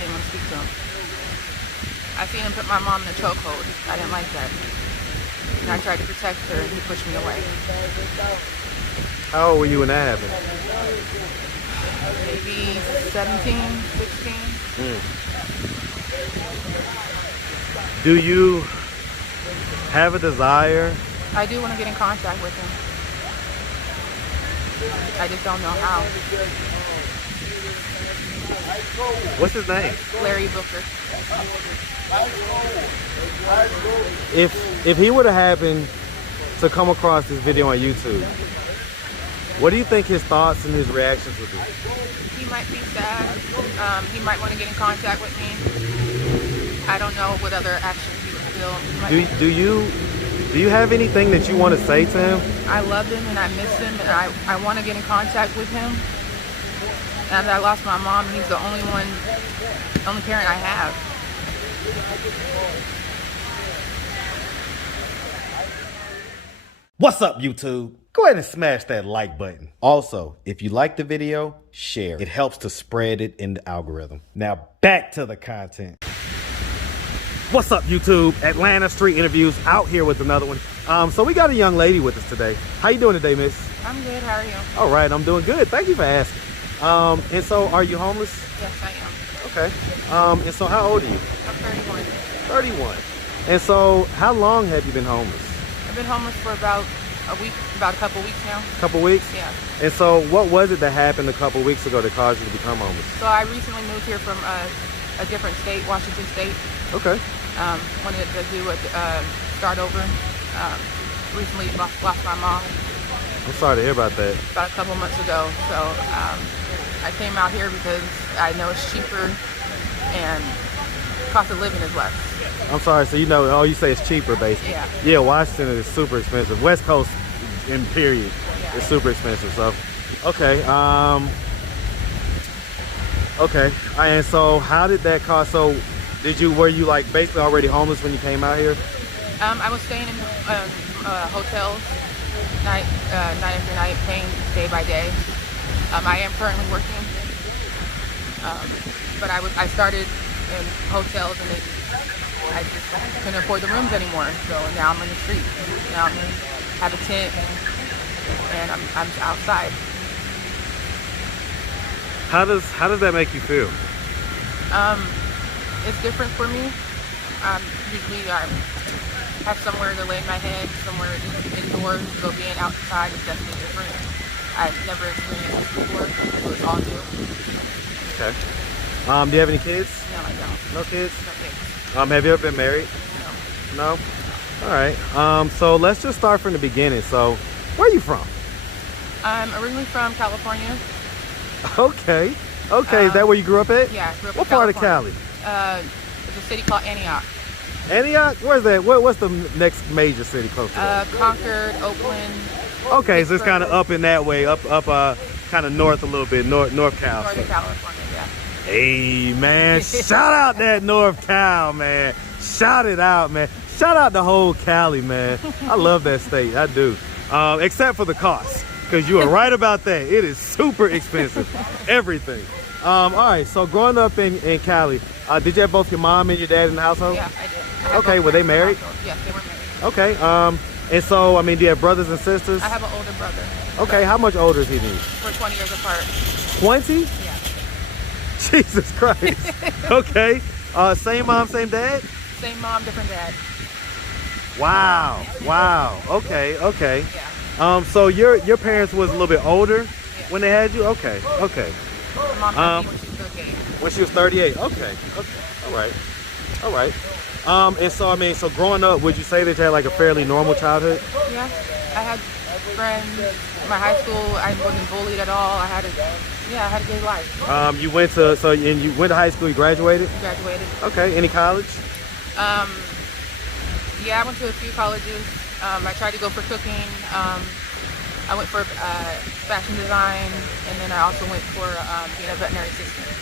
didn't want to speak to him. I seen him put my mom in a chokehold. I didn't like that. And I tried to protect her, and he pushed me away. How old were you when that happened? Maybe 17, 16. Do you have a desire? I do want to get in contact with him. I just don't know how. What's his name? Larry Booker. If he would have happened to come across this video on YouTube, what do you think his thoughts and his reactions would be? He might be sad. He might want to get in contact with me. I don't know what other actions he would feel. Do you have anything that you want to say to him? I love him and I miss him, and I want to get in contact with him. And I lost my mom. He's the only parent I have. What's up, YouTube? Go ahead and smash that like button. Also, if you like the video, share. It helps to spread it in the algorithm. Now back to the content. What's up, YouTube? Atlanta Street Interviews out here with another one. So we got a young lady with us today. How you doing today, miss? I'm good. How are you? All right, I'm doing good. Thank you for asking. And so are you homeless? Yes, I am. Okay. And so how old are you? I'm 31. 31. And so how long have you been homeless? I've been homeless for about a couple weeks now. A couple weeks? Yeah. And so what was it that happened a couple weeks ago that caused you to become homeless? So I recently moved here from a different state, Washington State. Okay. Wanted to do start over. Recently lost my mom I'm sorry to hear about that. about a couple months ago. So I came out here because I know it's cheaper and cost of living is less. I'm sorry, so you know, all you say is cheaper, basically. Yeah. Yeah, Washington is super expensive. West Coast, in period, is super expensive. So, okay. Okay. And so, how did that cost? So, were you like basically already homeless when you came out here? I was staying in hotels night after night, paying day by day. I am currently working, but I started in hotels and I just couldn't afford the rooms anymore. So now I'm in the street. Now I have a tent and I'm outside. How does that make you feel? It's different for me. Usually I have somewhere to lay my head, somewhere indoors, so being outside is definitely different. I've never experienced this before, so it's all new. Okay. Do you have any kids? No, I don't. No kids? No kids. Have you ever been married? No. No? All right. So let's just start from the beginning. So where are you from? I'm originally from California. Okay. Okay. Is that where you grew up at? Yeah, I grew up What in part of California. Cali? It's a city called Antioch. Antioch? Where's that? What's the next major city close to that? Concord, Oakland. Okay, so it's kind of up in that way, up kind of north a little bit, North Cal. Northern California, yeah. Hey, man, shout out that North Cal, man. Shout it out, man. Shout out the whole Cali, man. I love that state, I do. Except for the cost, because you are right about that. It is super expensive, everything. All right, so growing up in Cali, did you have both your mom and your dad in the household? Yeah, I did. Okay, were they married? Yes, they were married. Okay, and so, I mean, do you have brothers and sisters? I have an older brother. Okay, how much older is he than you? We're 20 years apart. 20? Yeah. Jesus Christ. Okay. Same mom, same dad? Same mom, different dad. Wow. Wow. Okay. Okay. Yeah. So your parents was a little bit older when they had you? Okay. Okay. My mom had me when she was 38. When she was 38. Okay. Okay. All right. All right. And so, I mean, so growing up, would you say that you had like a fairly normal childhood? Yeah. I had friends. In my high school, I wasn't bullied at all. I had a good life. You went to high school, you graduated? Graduated. Okay. Any college? Yeah, I went to a few colleges. I tried to go for cooking. I went for fashion design, and then I also went for being a veterinary assistant.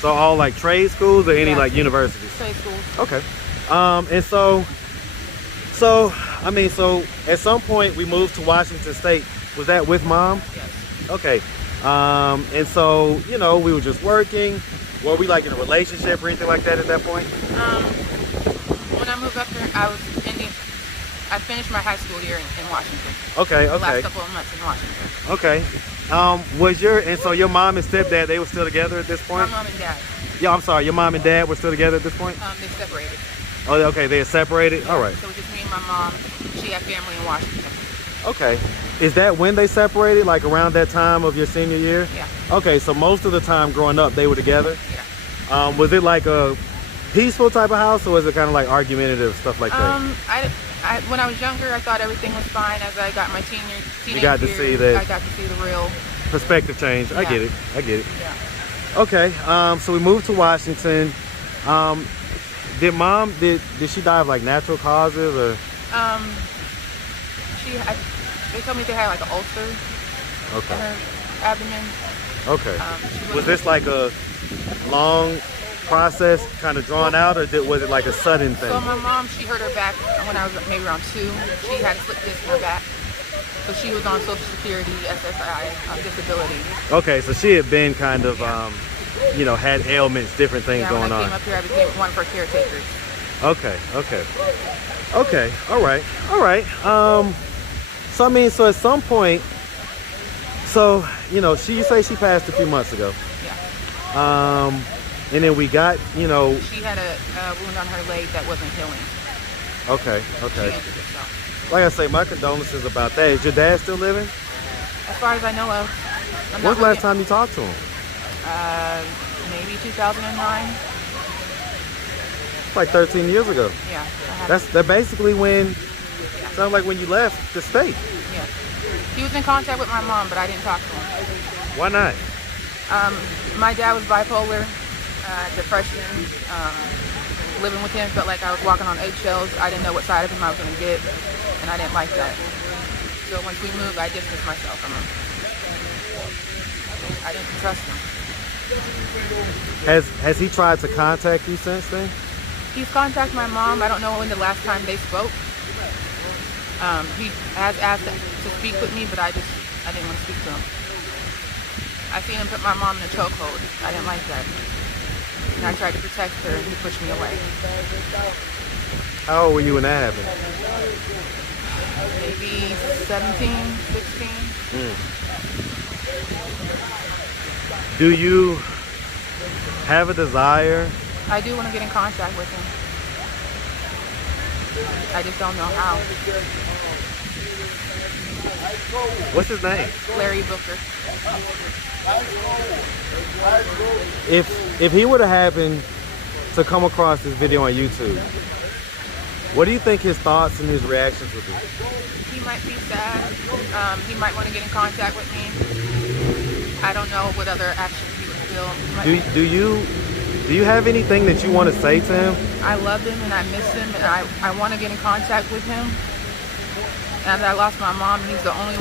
So all like trade schools or any like universities? Trade schools. Okay. And so I mean, so at some point we moved to Washington State. Was that with mom? Yes. Okay. And so, you know, we were just working. Were we like in a relationship or anything like that at that point? When I moved up here, I finished my high school year in Washington. Okay, The last okay, couple of months in Washington. okay. So your mom and stepdad, they were still together at this My point? mom and dad, Yeah, I'm sorry, your mom and dad were still together at this point? they separated. Oh, okay, they are separated? All right, So it was just me and my mom. She had family in Washington. okay. Is that when they separated, like around that time of your senior year? Yeah. Okay, so most of the time growing up, they were together? Yeah. Was it like a peaceful type of house, or was it kind of like argumentative, stuff like that? When I was younger, I thought everything was fine. As I got my teenage got to years, see that- I got to see the real. Perspective change. I Yeah. get it. I get it. Yeah. Okay. So we moved to Washington. Did she die of like natural causes or? They told me they had like an ulcer in Okay. her abdomen. Okay. She Was this like a long process, kind of drawn out, or was it like a sudden thing? So my mom, she hurt her back when I was maybe around 2. She had a slip disc in her back. So she was on Social Security, SSI, disability. Okay, so she had been kind of, had ailments, different things Yeah, going when I on. came up here, I became one of her caretakers. Okay, okay. Okay, all right, all right. So I mean, so at some point, you say she passed a few months ago. Yeah. And then we got, She had a wound on her leg that wasn't healing. okay, She okay. injured herself. Like I say, my condolences about that. Is your dad still living? As far as I know of. I'm When's not the last really- time you talked to him? Maybe 2009. Like 13 years ago. Yeah. I had That basically when, Yeah. sounds like when you left the state. Yeah. He was in contact with my mom, but I didn't talk to him. Why not? My dad was bipolar, depression. Living with him felt like I was walking on eggshells. I didn't know what side of him I was going to get, and I didn't like that. So once we moved, I distanced myself from him. I didn't trust him. Has he tried to contact you since then? He's contacted my mom. I don't know when the last time they spoke. He has asked to speak with me, but I didn't want to speak to him. I seen him put my mom in a chokehold. I didn't like that. And I tried to protect her, and he pushed me away. How old were you when that happened? Maybe 17, 16. Do you have a desire? I do want to get in contact with him. I just don't know how. What's his name? Larry Booker. If he would have happened to come across this video on YouTube, what do you think his thoughts and his reactions would be? He might be sad. He might want to get in contact with me. I don't know what other actions he would feel. Do you have anything that you want to say to him? I love him and I miss him, and I want to get in contact with him. And I lost my mom. He's the only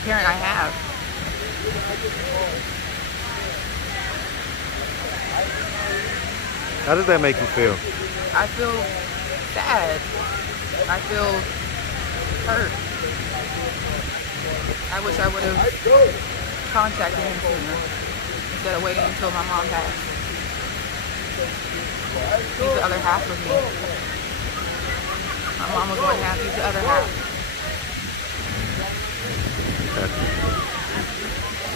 parent I have. How does that make you feel? I feel sad. I feel hurt. I wish I would have contacted him sooner instead of waiting until my mom passed. He's the other half of me. My mom was one half, he's the other half.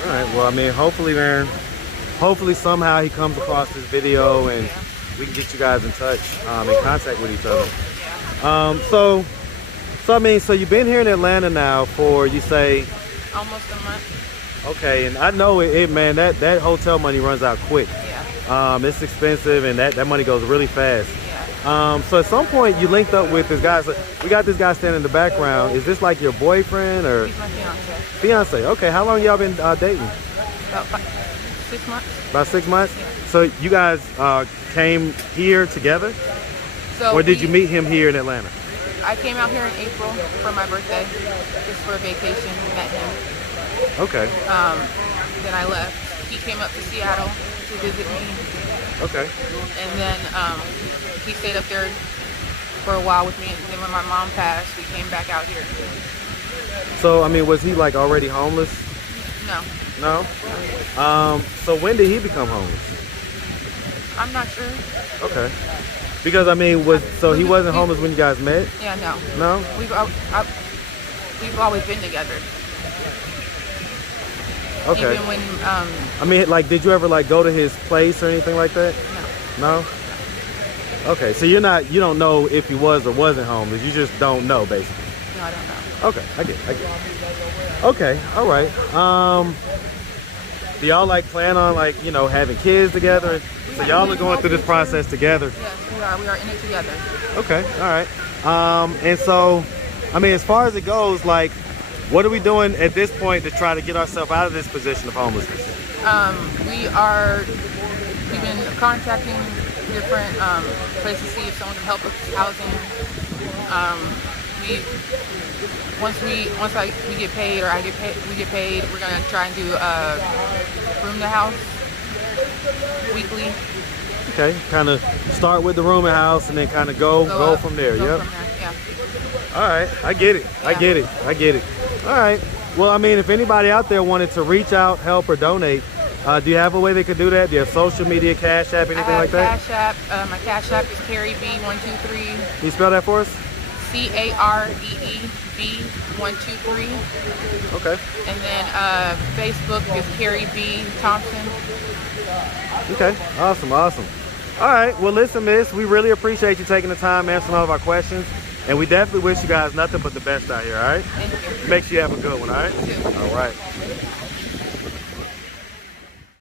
All right. Well, I mean, hopefully, man. Hopefully, somehow he comes across this video and we can get you guys in touch, in contact with each other. So I mean, so you've been here in Atlanta now for, you say, Almost a month. okay, and I know it man, that hotel money runs out quick. Yeah. It's expensive, and that money goes really fast. Yeah. So at some point you linked up with this guy. So we got this guy standing in the background. Is this like your boyfriend or He's my fiance. fiance? Okay, how long y'all been dating? About 6 months. About 6 months. Yeah. So you guys came here together, So or did you meet him here in Atlanta? I came out here in April for my birthday, just for a vacation. Met him. Okay. Then I left. He came up to Seattle to visit me, Okay. and then he stayed up there for a while with me. And then when my mom passed, we came back out here. So I mean, was he like already homeless? No. No. So when did he become homeless? I'm not sure. Okay. Because I mean, he wasn't homeless when you guys met? Yeah, no. No? We've always been together. Okay. Even when I mean, like, did you ever like go to his place or anything like that? no. No? Okay, so you don't know if he was or wasn't homeless. You just don't know, basically. No, I don't know. Okay, I get it. Okay, all right. Do y'all like plan on like, having kids together? So y'all are going through this process together. Yes, we are. We are in it together. Okay, all right. And so, I mean, as far as it goes, like, what are we doing at this point to try to get ourselves out of this position of homelessness? We've been contacting different places to see if someone can help us with housing. Once we get paid, or we get paid, we're gonna try and do room to house weekly. Okay, kind of start with the room and house, and then kind of go from there. Yep. From there, yeah. All right, I get it. I get it. All right. Well, I mean, if anybody out there wanted to reach out, help, or donate, do you have a way they could do that? Do you have social media, Cash App, anything like that? Cash App. My Cash App is CarrieB123. Can you spell that for us? CarreeB123. Okay. And then Facebook is Carrie B. Thompson. Okay. Awesome. All right. Well, listen, miss, we really appreciate you taking the time answering all of our questions. And we definitely wish you guys nothing but the best out here, all right? Thank you. Make sure you have a good one, all right? You too. All right.